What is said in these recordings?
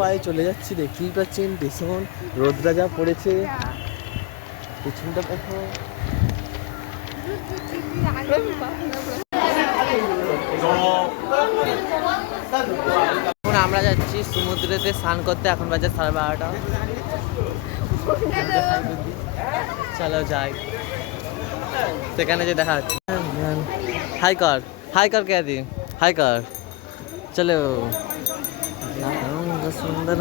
পায়ে চলে যাচ্ছি, দেখতেই পাচ্ছেন ভীষণ রোদরা যা পড়েছে। পিছনটা দেখো। এখন আমরা যাচ্ছি সমুদ্রেতে স্নান করতে, এখন বাজে 12:30। চলো যাই, সেখানে যে দেখা যাচ্ছে। হাই কর, হাই কর কে দি, হাই কর, চলো সুন্দর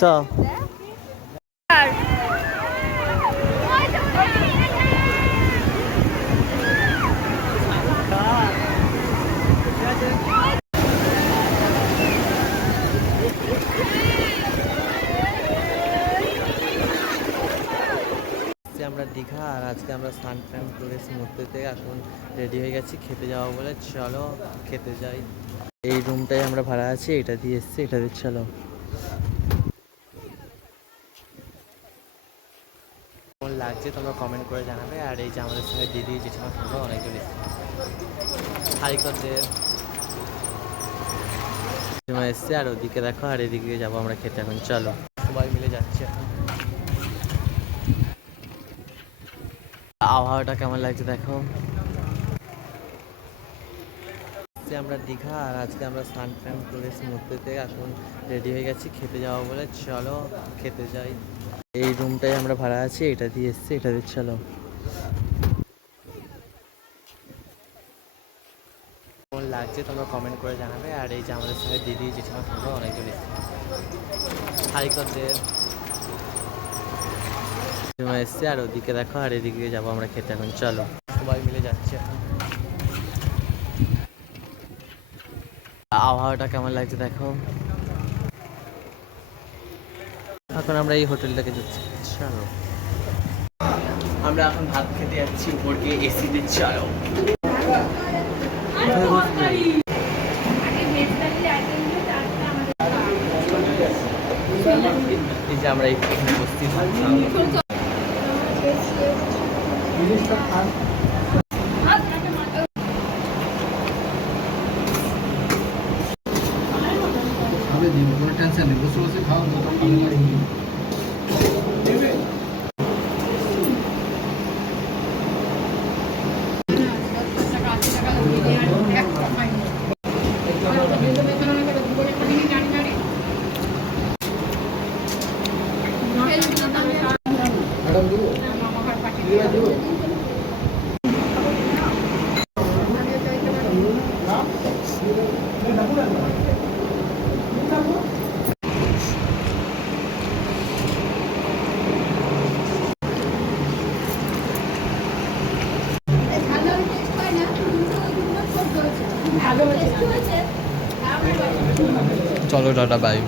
চ। আমরা দীঘা, আর আজকে আমরা স্নান টান করে সমুদ্রেতে এখন রেডি হয়ে গেছি খেতে যাওয়া বলে। চলো খেতে যাই। এই রুমটাই আমরা ভাড়া আছি, এটা দিয়ে এসছি, এটা দিয়ে চলো। কেমন লাগছে তোমরা কমেন্ট করে জানাবে। আর এই যে আমাদের সঙ্গে দিদি জেঠিমা তোমরা অনেকজন এসছে, হাই করতে এসছে। আর ওদিকে দেখো, আর এদিকে যাবো আমরা খেতে এখন। চলো সবাই মিলে যাচ্ছি এখন। আবহাওয়াটা কেমন লাগছে দেখো। আমরা দীঘা, আর আজকে আমরা স্নান টান করে সমুদ্রেতে এখন রেডি হয়ে গেছি খেতে যাওয়া বলে। চলো খেতে যাই। এই রুমটাই আমরা ভাড়া আছি, এটা দিয়ে এসছি, এটা দিয়ে চলো। কেমন লাগছে তোমরা কমেন্ট করে জানাবে। আর এই যে আমাদের সঙ্গে দিদি জেঠিমা তোমরা অনেকজন এসছে, হাই করতে এসছে। আর ওদিকে দেখো, আর এদিকে যাবো আমরা খেতে এখন। চলো সবাই মিলে যাচ্ছি এখন। আবহাওয়াটা কেমন লাগছে দেখো। এখন আমরা এই হোটেলটাকে যাচ্ছি। চলো আমরা এখন ভাত খেতে যাচ্ছি উপর গিয়ে এসিতে। চলো এই যে আমরা এখানে উপস্থিত কোনো টেনশন নেই, বসে বসে খাওয়া চলো টাটা বাই।